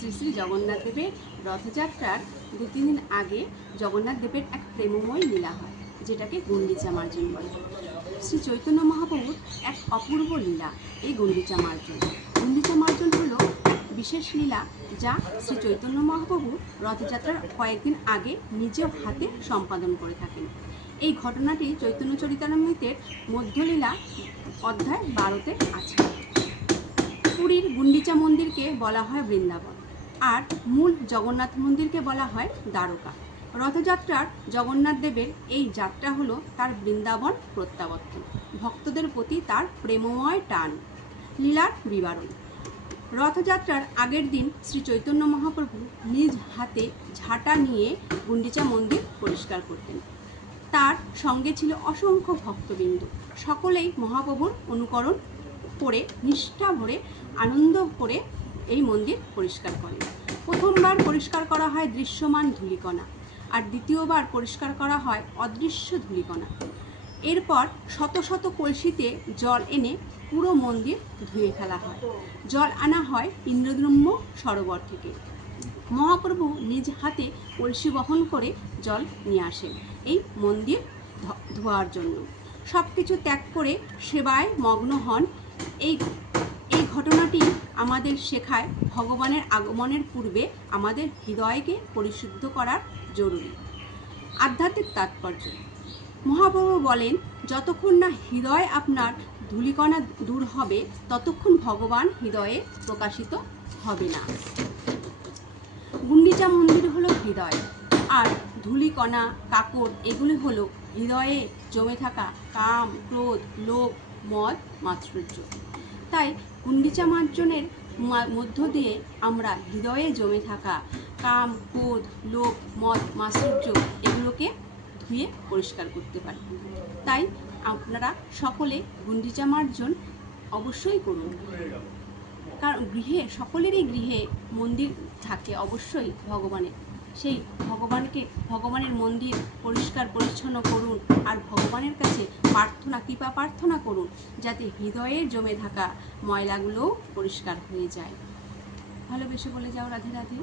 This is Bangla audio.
শ্রী শ্রী জগন্নাথ দেবের রথযাত্রার দু তিন দিন আগে জগন্নাথ দেবের এক প্রেমময় লীলা হয়, যেটাকে গুন্ডিচা মার্জন বলে। শ্রী চৈতন্য মহাপ্রভুর এক অপূর্ব লীলা এই গুন্ডিচা মার্জন। গুন্ডিচা মার্জন হলো বিশেষ লীলা যা শ্রী চৈতন্য মহাপ্রভু রথযাত্রার কয়েকদিন আগে নিজের হাতে সম্পাদন করে থাকেন। এই ঘটনাটি চৈতন্য চরিতামৃতের মধ্যলীলা অধ্যায় বারোতে আছে। পুরীর গুন্ডিচা মন্দিরকে বলা হয় বৃন্দাবন। আর মূল জগন্নাথ মন্দিরকে বলা হয় দ্বারকা। রথযাত্রার জগন্নাথ দেবের এই যাত্রা হলো তার বৃন্দাবন প্রত্যাবর্তন। ভক্তদের প্রতি তার প্রেমময় টান। লীলার বিবরণ। রথযাত্রার আগের দিন শ্রী চৈতন্য মহাপ্রভু নিজ হাতে ঝাঁটা নিয়ে গুন্ডিচা মন্দির পরিষ্কার করতেন। তার সঙ্গে ছিল অসংখ্য ভক্তবৃন্দ। সকলেই মহাপ্রভুর অনুকরণ করে, নিষ্ঠা ভরে, আনন্দ করে এই মন্দির পরিষ্কার করেন। প্রথমবার পরিষ্কার করা হয় দৃশ্যমান ধূলিকণা আর দ্বিতীয়বার পরিষ্কার করা হয় অদৃশ্য ধূলিকণা। এরপর শত শত কলসিতে জল এনে পুরো মন্দির ধুয়ে ফেলা হয়। জল আনা হয় ইন্দ্রদ্রম্য সরোবর থেকে। মহাপ্রভু নিজ হাতে কলসি বহন করে জল নিয়ে আসেন এই মন্দির ধোয়ার জন্য। সব কিছু ত্যাগ করে সেবায় মগ্ন হন এই ঘটনাটি আমাদের শেখায় ভগবানের আগমনের পূর্বে আমাদের হৃদয়কে পরিশুদ্ধ করার জরুরি। আধ্যাত্মিক তাৎপর্য। মহাপ্রভু বলেন, যতক্ষণ না হৃদয় আপনার ধূলিকণা দূর হবে, ততক্ষণ ভগবান হৃদয়ে প্রকাশিত হবে না। গুন্ডিচা মন্দির হলো হৃদয়, আর ধূলিকণা, কাকড় এগুলি হলো হৃদয়ে জমে থাকা কাম, ক্রোধ, লোভ, মদ মাৎসর্য তাই গুন্ডিচা মার্জনের মধ্য দিয়ে আমরা হৃদয়ে জমে থাকা কাম, ক্রোধ, লোভ, মদ মাৎসর্য এগুলোকে ধুয়ে পরিষ্কার করতে পারি। তাই আপনারা সকলে গুন্ডিচা মার্জন অবশ্যই করুন। কারণ গৃহে, সকলেরই গৃহে মন্দির থাকে অবশ্যই ভগবানের। সেই ভগবানকে, ভগবানের মন্দির পরিষ্কার পরিচ্ছন্ন করুন আর ভগবানের কাছে প্রার্থনা, কৃপা প্রার্থনা করুন যাতে হৃদয়ে জমে থাকা ময়লাগুলোও পরিষ্কার হয়ে যায়। ভালোবেসে বলে যাও রাধে রাধে।